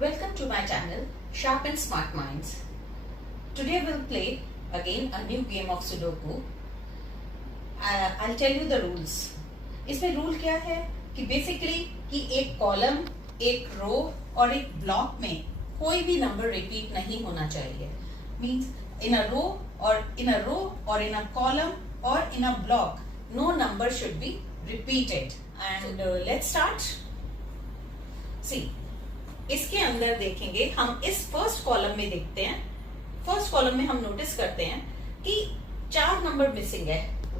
Welcome to my channel Sharp and Smart Minds. Today we'll play again a new game of Sudoku. I'll tell you the rules. इसमें rule क्या है कि basically कि एक column, एक रो और एक ब्लॉक में कोई भी नंबर रिपीट नहीं होना चाहिए. मीन्स इन अ रो और इन अ कॉलम और in a block no number should be repeated. And let's start. See. इसके अंदर देखेंगे हम इस फर्स्ट कॉलम में देखते हैं. फर्स्ट कॉलम में हम नोटिस करते हैं कि 4 नंबर मिसिंग है.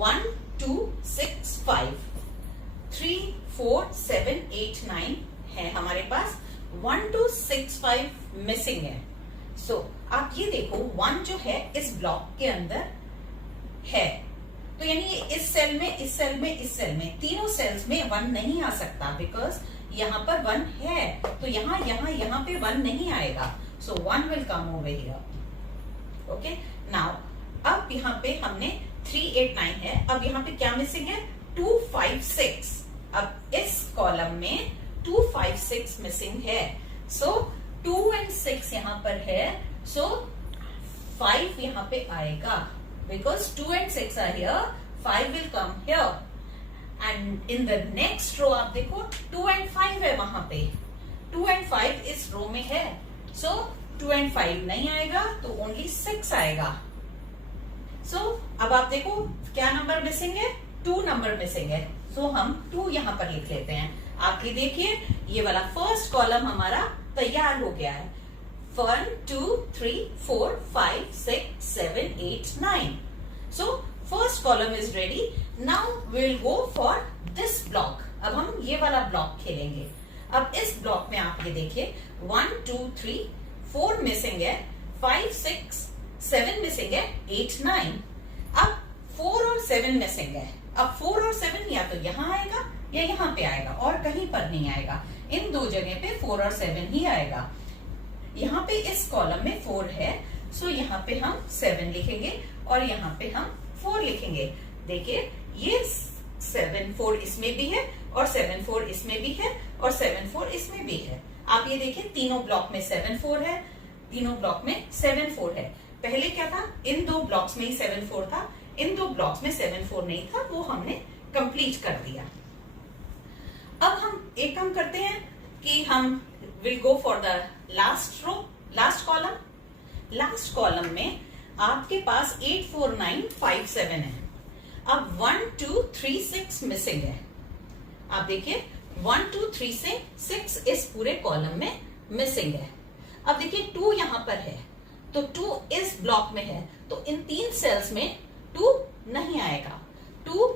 1 2 6 5 3 4 7 8 9 है हमारे पास. 1 2 6 5 मिसिंग है. सो आप ये देखो 1 जो है इस ब्लॉक के अंदर है, तो यानी इस सेल में, इस सेल में, इस सेल में, तीनों सेल्स में 1 नहीं आ सकता बिकॉज यहाँ पर 1 है, तो यहाँ पे 1 नहीं आएगा. सो 1 will come over here. Okay, now अब यहाँ पे हमने 3 8 9 है. अब यहाँ पे क्या मिसिंग है? 2 5 6. अब इस कॉलम में 2 5 6 मिसिंग है. सो 2 and 6 यहाँ पर है, सो 5 यहाँ पे आएगा because 2 and 6 are here, 5 will come here. And in the next row आप देखो 2 and 5 है वहां पे. 2 and 5 इस रो में है, so 2 and 5 नहीं आएगा, तो only 6 आएगा. So अब आप देखो क्या नंबर मिसिंग है? 2 नंबर मिसिंग है. So हम 2 यहाँ पर लिख लेते हैं. आप ये देखिए ये वाला फर्स्ट कॉलम हमारा तैयार हो गया है. 1 2 3 4 5 6 7 8 9. So first column is ready. Now we'll go for this block. अब हम ये वाला ब्लॉक खेलेंगे. अब इस ब्लॉक में आप ये देखिए 1 2 3 4 मिसिंग है, 5 6 7 मिसिंग है, 8 9. अब 4 और 7 मिसिंग है. अब 4 और 7 या तो यहाँ आएगा या यहाँ पे आएगा और कहीं पर नहीं आएगा. इन दो जगह पे 4 और 7 ही आएगा. यहाँ पे इस कॉलम में 4 है, सो यहाँ पे हम 7 लिखेंगे और यहाँ पे हम 4 लिखेंगे. देखिए ये 7 4 इसमें भी है और 7 4 इसमें भी है और 7 4 इसमें भी है. आप ये देखिए तीनों ब्लॉक में 7 4 है, तीनों ब्लॉक में 7 4 है. पहले क्या था? इन दो ब्लॉक्स में ही 7 4 था, इन दो ब्लॉक्स में 7 4 नहीं था, वो हमने कंप्लीट कर दिया. अब हम एक काम करते हैं कि हम will go for the last row, last column. Last column में आपके पास 8 4 9 5 7 है. अब 1 2 3 6 मिसिंग है. आप देखिए 1 2 3 से 6 इस पूरे कॉलम में मिसिंग है. अब देखिए 2 यहां पर है, तो 2 इस ब्लॉक में है, तो इन 3 सेल्स में 2 नहीं आएगा. 2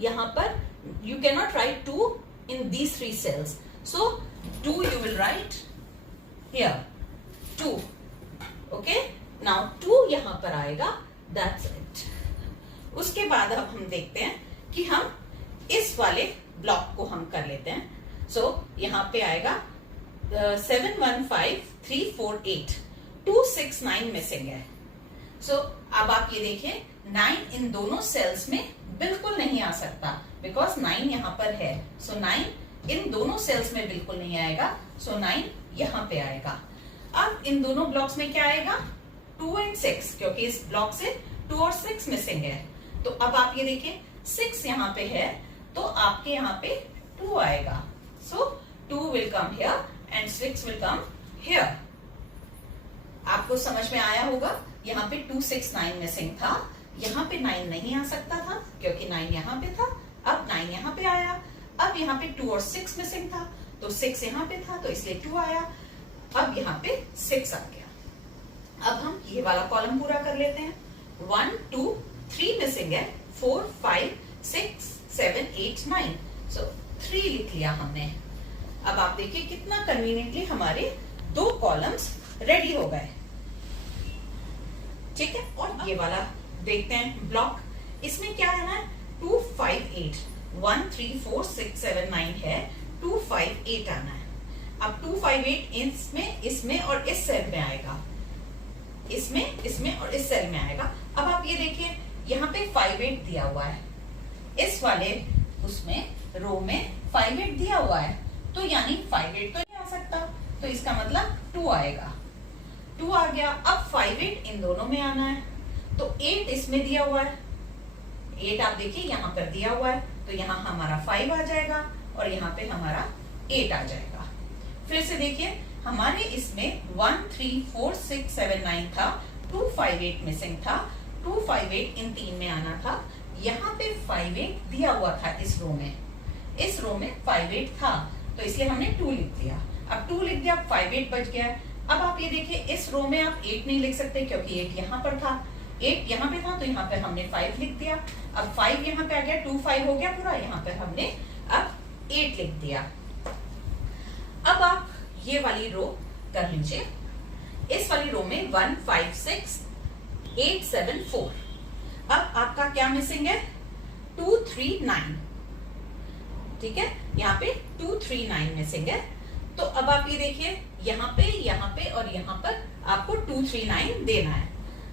यहां पर you can not write 2 in these 3 cells, so 2 you will write here 2. Okay, now 2 यहां पर आएगा. That's it. उसके बाद अब हम देखते हैं कि हम इस वाले ब्लॉक को हम कर लेते हैं. So यहां पे आएगा 7 1 5 3 4 8 2 6 9 मिसिंग है. So अब आप ये देखिए 9 इन दोनों सेल्स में बिल्कुल नहीं आ सकता बिकॉज 9 यहां पर है. So 9 इन दोनों सेल्स में बिल्कुल नहीं आएगा, सो 9 यहाँ पे आएगा. अब इन दोनों ब्लॉक्स में क्या आएगा? 2 and 6, क्योंकि इस ब्लॉक से 2 और 6 मिसिंग है. तो अब आप ये देखिए 6 यहाँ पे है, तो आपके यहाँ पे 2 आएगा. सो 2 will come here and 6 will come here. आपको समझ में आया होगा. यहाँ पे 2 6 9 मिसिंग था, यहाँ पे 9 नहीं आ सकता था क्योंकि 9 यहाँ पे था. अब 9 यहाँ पे आया. अब यहाँ पे 2 और 6 मिसिंग था, तो 6 यहाँ पे था, तो इसलिए 2 आया. अब यहाँ पे 6 आ गया. अब हम ये वाला कॉलम पूरा कर लेते हैं. 1 2 3 मिसिंग है, 4 5 6 7 8 9. सो 3 लिख लिया हमने. अब आप देखिए कितना कन्वीनियंटली हमारे 2 कॉलम्स रेडी हो गए. ठीक है, और ये वाला देखते हैं ब्लॉक. इसमें क्या है ना, 2 5 8 1 3 4 6 7 9 है, 2 5 8 आना है. अब 2 5 8 इसमें और इस सेल में आएगा, इसमें और इस सेल में आएगा. अब आप ये देखिए यहाँ पे 5 8 दिया हुआ है, इस वाले उसमें रो में 5 8 दिया हुआ है, तो यानी 5 8 तो नहीं आ सकता. तो इसका मतलब 2 आएगा। 2 आ गया। अब 5 8 इन दोनों में आना है, तो 8 इसमें दिया हुआ है, 8 आप देखिए यहाँ पर दिया हुआ है, तो यहाँ हमारा 5 आ जाएगा और यहाँ पे हमारा 8 आ जाएगा। फिर से देखिए हमारे इसमें 1 3 4 6 7 9 था, 2 5 8 मिसिंग था, 2 5 8 इन 3 में आना था। यहाँ पे 5 8 दिया हुआ था इस रो में, इस रो में 5 8 था, तो इसलिए हमने 2 लिख दिया। अब 2 लिख दिया, अब 5 8 बच गया। अब आप ये देखिए इस रो में आप 8 नहीं लिख सकते क्योंकि 8 यहाँ पर था, 8 यहाँ पे था, तो यहाँ पे हमने 5 लिख दिया। अब 5 यहाँ पे आ गया, 2 5 हो गया पूरा, यहाँ पे हमने अब 8 लिख दिया। अब आप ये वाली रो कर लीजिए, इस वाली रो में 1 5 6 8 7 4। अब आपका क्या मिसिंग है? 2 3 9। ठीक है, यहाँ पे 2 3 9 मिसिंग है। तो अब आप ये देखिए यहाँ पे और यहाँ पर आपको 2 3 9 देना है।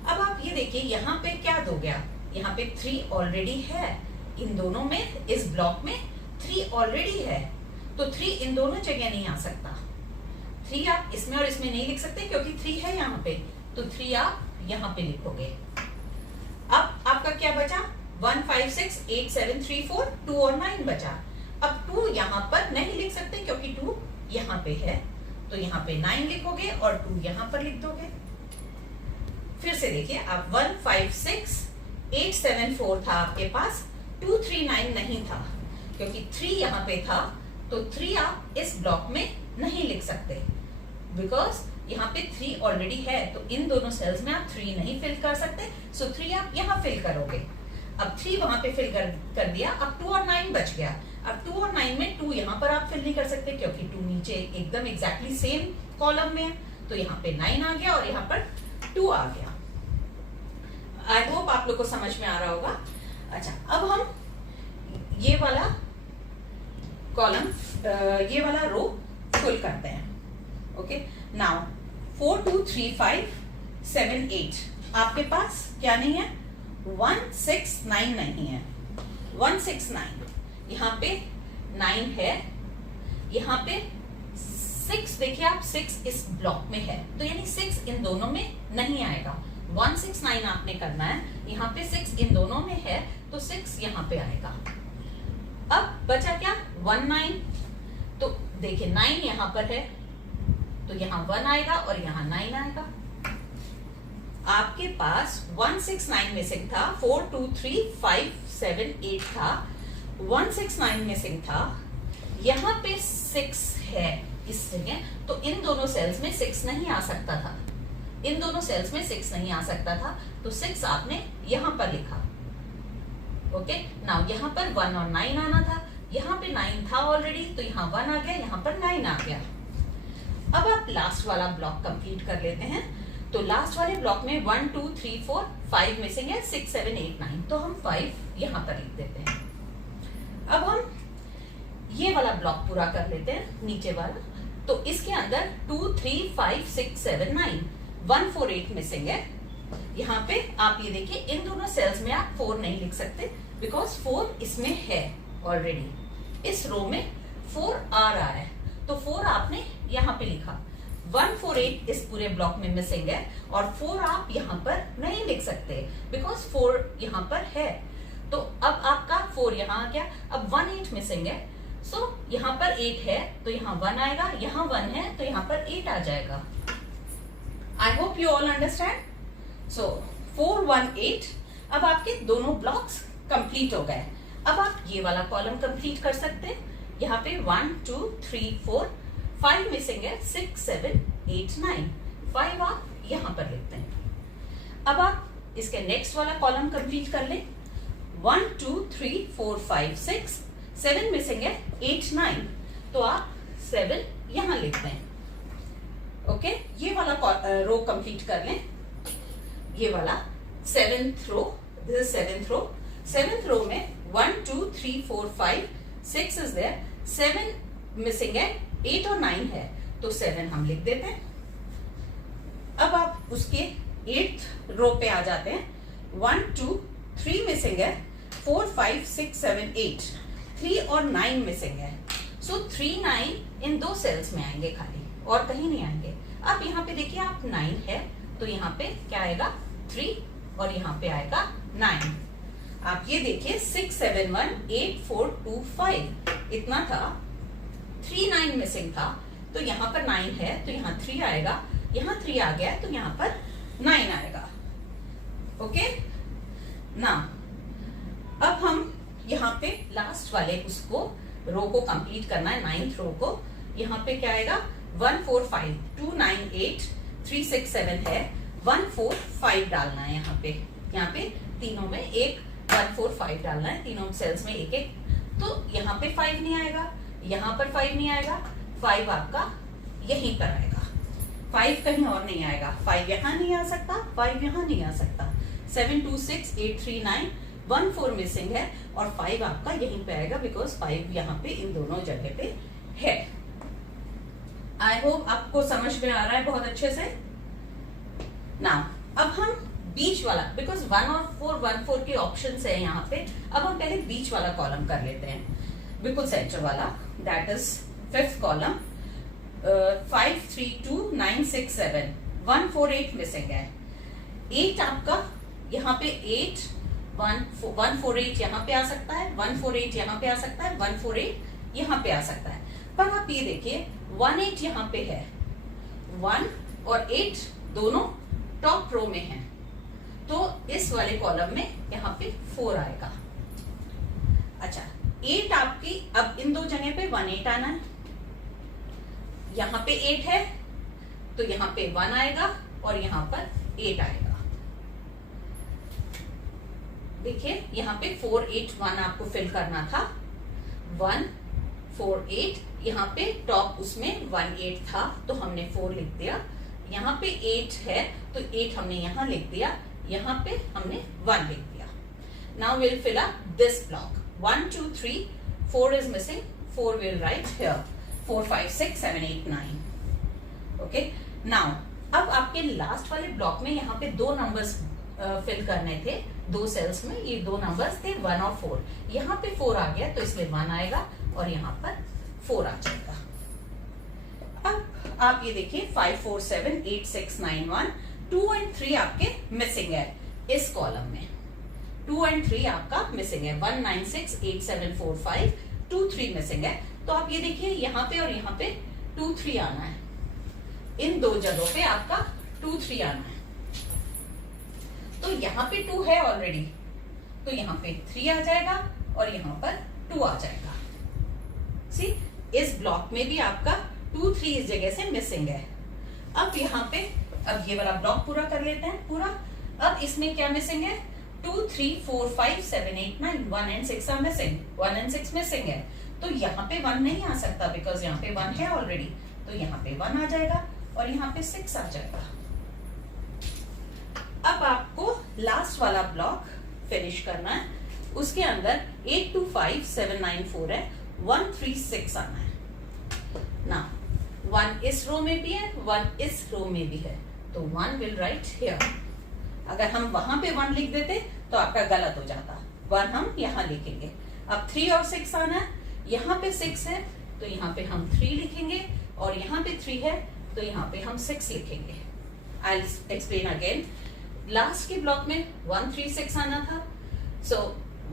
अब आप ये देखिए यहाँ पे क्या दो गया, यहाँ पे 3 ऑलरेडी है, इन दोनों में इस ब्लॉक में 3 ऑलरेडी है, तो 3 इन दोनों जगह नहीं आ सकता। 3 आप इसमें और इसमें नहीं लिख सकते क्योंकि 3 है यहाँ पे, तो 3 आप यहाँ पे लिखोगे। अब आपका क्या बचा? 1 5 6 8 7 3 4, 2 और 9 बचा। अब 2 यहाँ पर नहीं लिख सकते क्योंकि 2 यहाँ पे है, तो यहाँ पे 9 लिखोगे और 2 यहाँ पर लिख दोगे। फिर से देखिए आप 1 5 6 8 7 4 था आपके पास, 2 3 9 नहीं था क्योंकि 3 यहाँ पे था, तो 3 आप इस ब्लॉक में नहीं लिख सकते बिकॉज यहाँ पे 3 ऑलरेडी है, तो इन दोनों सेल्स में आप 3 नहीं फिल कर सकते, सो 3 आप यहाँ फिल करोगे। अब 3 वहां पे फिल कर दिया। अब 2 और 9 बच गया। अब 2 और 9 में 2 यहाँ पर आप फिल नहीं कर सकते क्योंकि 2 नीचे एकदम एग्जैक्टली सेम कॉलम में है, तो यहाँ पे 9 आ गया और यहाँ पर 2 आ गया। आई होप आप लोग को समझ में आ रहा होगा। अच्छा, अब हम ये वाला कॉलम, ये वाला रो फुल करते हैं। ओके, नाउ 4 2 3 5 7 8 आपके पास क्या नहीं है? 1 6 9 नहीं है। 1 6 9 यहाँ पे 9 है, यहाँ पे 6 देखिए आप, 6 इस ब्लॉक में है, तो यानी 6 इन दोनों में नहीं आएगा। 1 6 9 आपने करना है, यहाँ पे 6 इन दोनों में है, तो 6 यहाँ पे आएगा। अब बचा क्या? 1 9, तो देखिए 9 यहाँ पर है, तो यहाँ 1 आएगा और यहाँ 9 आएगा। आपके पास 1 6 9 मिसिंग था, 4 2 3 5 7 8 था, 1 6 9 मिसिंग था, यहाँ पे 6 है इस जगह, तो इन दोनों सेल्स में 6 नहीं आ सकता था, इन दोनों सेल्स में 6 नहीं आ सकता था, तो 6 आपने यहाँ पर लिखा। ओके, नाउ यहाँ पर 1 और 9 आना था, यहाँ पे 9 था ऑलरेडी, तो यहाँ 1 आ गया, यहाँ पर 9 आ गया। अब आप लास्ट वाला ब्लॉक कंप्लीट कर लेते हैं। तो लास्ट वाले ब्लॉक में 1 2 3 4 5 मिसिंग है, 6 7 8 9, तो हम 5 यहाँ पर लिख देते हैं। अब हम ये वाला ब्लॉक पूरा कर लेते हैं, नीचे वाला। तो इसके अंदर 2 3 5 6 7 9 1 4 8 मिसिंग है। यहाँ पे आप ये देखिए इन दोनों सेल्स में आप 4 नहीं लिख सकते बिकॉज 4 इसमें है ऑलरेडी, इस रो में 4 आ रहा है, तो 4 आपने यहाँ पे लिखा। 1 4 8 इस पूरे ब्लॉक में मिसिंग है और 4 आप यहाँ पर नहीं लिख सकते बिकॉज 4 यहाँ पर है, तो अब आपका 4 यहाँ आ गया। अब 1 8 मिसिंग है, सो यहाँ पर 8 है, तो यहाँ 1 आएगा, यहाँ 1 है, तो यहाँ पर 8 आ जाएगा। I hope you all understand. सो 4 1 8, अब आपके दोनों ब्लॉक्स कंप्लीट हो गए। अब आप ये वाला कॉलम कंप्लीट कर सकते हैं। यहाँ पे 1 2 3 4 5 मिसिंग है, 6 7 8 9, 5 आप यहाँ पर लिखते हैं। अब आप इसके नेक्स्ट वाला कॉलम कंप्लीट कर लें। 1 2 3 4 5 6 7 मिसिंग है, 8 9, तो आप 7 यहाँ लिखते हैं। ओके, ये वाला रो कंप्लीट कर लें। ये वाला 7th row, this is 7th row. 7th रो में 1 2 3 4 5 6 इज देयर, 7 मिसिंग है, 8 और 9 है, तो 7 हम लिख देते हैं। अब आप उसके 8th रो पे आ जाते हैं। 1 2 3 मिसिंग है, 4 5 6 7 8, 3 और 9 मिसिंग है, सो 3 9 इन 2 सेल्स में आएंगे खाली, और कहीं नहीं आएंगे। अब यहाँ पे देखिए आप 9 है तो यहाँ पे क्या आएगा 3 और यहाँ पे आएगा 9। आप ये देखिए 6 7 1 8 4 2 5 इतना था, 3 9 मिसिंग था, तो यहाँ पर 9 है तो यहाँ 3 आएगा, यहाँ 3 आ गया तो यहाँ पर 9 आएगा। ओके ना, अब हम यहाँ पे लास्ट वाले उसको रो को कंप्लीट करना है, 9th रो को। यहाँ पे क्या आएगा 1 4 5 2 9 8 3 6 7 है, 1 4 5 डालना है यहाँ पे तीनों में एक 1 4 5 डालना है, तीनों सेल्स में एक एक। तो यहाँ पे 5 नहीं आएगा, यहाँ पर 5 नहीं आएगा, 5 आपका यहीं पर आएगा, 5 कहीं और नहीं आएगा, 5 यहाँ नहीं आ सकता, 5 यहाँ नहीं आ सकता। 7 2 6 8 3 9 1 4 मिसिंग है और 5 आपका यहीं पे आएगा बिकॉज 5 यहाँ पे इन दोनों जगह पे है। आई होप आपको समझ में आ रहा है बहुत अच्छे से ना। अब हम बीच वाला, बिकॉज 1 और 4 1 4 के ऑप्शन है यहाँ पे, अब हम पहले बीच वाला कॉलम कर लेते हैं, बिल्कुल सेंटर वाला, that is 5th column. 5 3 2 9 6 7 1 4 8 missing है। 8 आपका यहाँ पे 8 1 4 8 यहाँ पे आ सकता है, 1 4 8 यहाँ पे आ सकता है, 1 4 8 यहाँ पे आ सकता है। पर आप ये देखिए 1 8 यहाँ पे है, 1 और 8 दोनों टॉप रो में हैं, तो इस वाले कॉलम में यहाँ पे 4 आएगा। अच्छा 8 आपकी, अब इन दो जगह पे 1 8 आना है, यहाँ पे 8 है तो यहाँ पे 1 आएगा और यहाँ पर 8 आएगा। देखिए यहाँ पे 4 8 1 आपको फिल करना था, 1 4 8, यहाँ पे टॉप उसमें 1 8 था तो हमने 4 लिख दिया, यहाँ पे 8 है तो 8 हमने यहाँ लिख दिया, यहाँ पे हमने 1 लिख दिया। Now will fill up this block, 1 2 3 4 is missing, 4 will write here, 4 5 6 7 8 9। Okay now अब आपके लास्ट वाले ब्लॉक में यहाँ पे 2 नंबर्स फिल करने थे, 2 सेल्स में ये 2 नंबर्स थे 1 और 4, यहाँ पे 4 आ गया तो इसलिए 1 आएगा और यहाँ पर 4 आ जाएगा। अब आप ये देखिए 5 4 7 8 6 9 1 2 और 3 आपके मिसिंग है इस कॉलम में, 2 और 3 आपका मिसिंग है, 1 9 6 8 7 4 5 2 3 मिसिंग है। तो आप ये देखिए यहाँ पे और यहाँ पे 2 3 आना है, इन दो जगहों पे आपका 2 3 आना है। तो यहाँ पे 2 है ऑलरेडी तो यहाँ पे 3 आ जाएगा और यहाँ पर 2 आ जाएगा। सी इस ब्लॉक में भी आपका 2 3 इस जगह से मिसिंग है। अब यहाँ पे अब ये वाला ब्लॉक पूरा कर लेते हैं पूरा। अब इसमें क्या मिसिंग है, 2 3 4 5 7 8 9 1 and 6 are missing, 1 and 6 missing है तो यहाँ पे 1 नहीं आ सकता बिकॉज यहाँ पे 1 है ऑलरेडी, तो यहाँ पे 1 आ जाएगा और यहाँ पे 6 आ जाएगा। अब आपको लास्ट वाला ब्लॉक फिनिश करना है, उसके अंदर 8 2 5 7 9 4 है, 1 3 6 आना है ना। 1 इस रो में भी है, 1 इस रो में भी है, तो 1 विल राइट हियर। अगर हम वहां पे 1 लिख देते तो आपका गलत हो जाता, 1 हम यहाँ लिखेंगे। अब 3 और 6 आना है, यहाँ पे 6 है तो यहाँ पे हम 3 लिखेंगे और यहाँ पे 3 है तो यहाँ पे हम 6 लिखेंगे। I will explain again. Last के ब्लॉक में 1 3 6 आना था, सो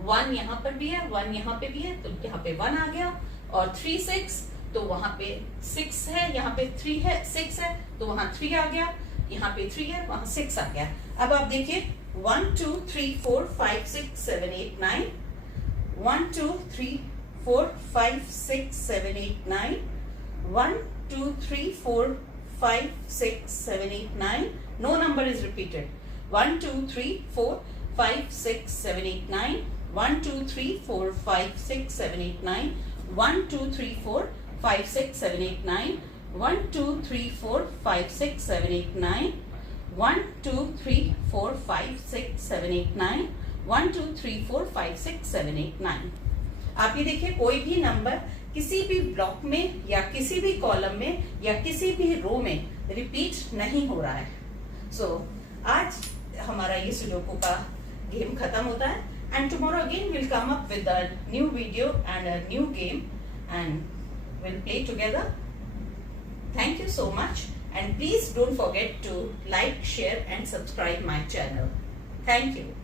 1 यहाँ पर भी है, 1 यहाँ पे भी है तो यहाँ पे 1 आ गया, और 3 6 तो वहां पे 6 है, यहाँ पे 3 है 6 है तो वहां 3 आ गया, यहाँ पे 3 है वहां 6 आ गया। अब आप देखिए 1 2 3 4 5 6 7 8 9, 1 2 3 4 5 6 7 8 9, 1 2 3 4 5 6 7 8 9, no number is repeated, 1 2 3 4 5 6 7 8 9, 1 2 3 4 5 6 7 8 9, 1 2 3 4 5 6 7 8 9, 1 2 3 4 5 6 7 8 9, 1 2 3 4 5 6 7 8 9, 1 2 3 4 5 6 7 8 9। आप ये देखिए कोई भी नंबर किसी भी ब्लॉक में या किसी भी कॉलम में या किसी भी रो में रिपीट नहीं हो रहा है। सो आज हमारा ये सुडोकू का गेम खत्म होता है, and tomorrow again will come up with a new video and a new game, and will play together. Thank you so much, and please don't forget to like, share and subscribe my channel. Thank you.